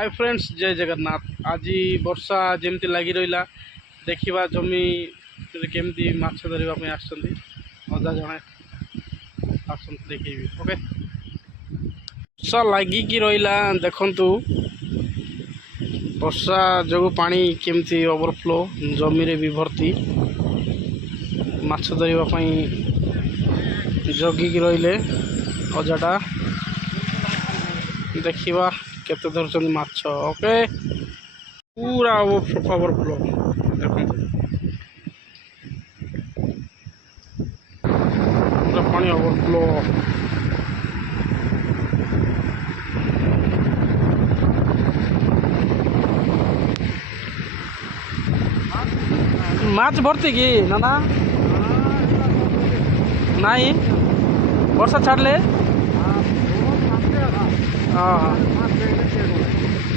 Hi friends, जय जगन्नाथ। आज वर्षा जमी लगी रहा देखा जमी केमती माछ धरवाई आसछन्ति अजा जड़े देखेबी। ओके, वर्षा लगिकी रहा देखु वर्षा जो पानी केमती ओवरफ्लो जमी रे भी भर्ती माछ धरवाई जगिकी रहिले अजाटा देखा केते धरछन्ति माछ। ओके, पूरा ओवरफ्लो देखो पूरा पानी ओवरफ्लो। माछ भर्ती कि ना नहीं वर्षा छाड़ले। हाँ हाँ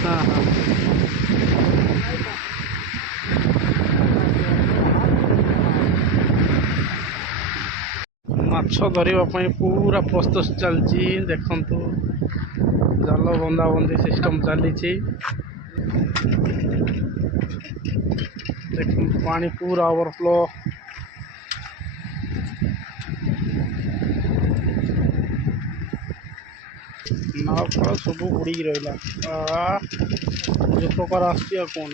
हाँ हाँ माछ धरवाई पूरा प्रस्तुत चलती देखु जाल बंदा बंदी सिस्टम चली देख पानी पूरा ओवरफ्लो। नाव फल सब बुड़ी रहा जो प्रकार कौन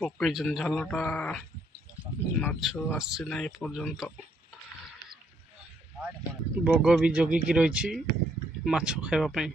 पकई झालटा माछ आसना पर्यंत बग भी जगिकी रही माछ खावाई।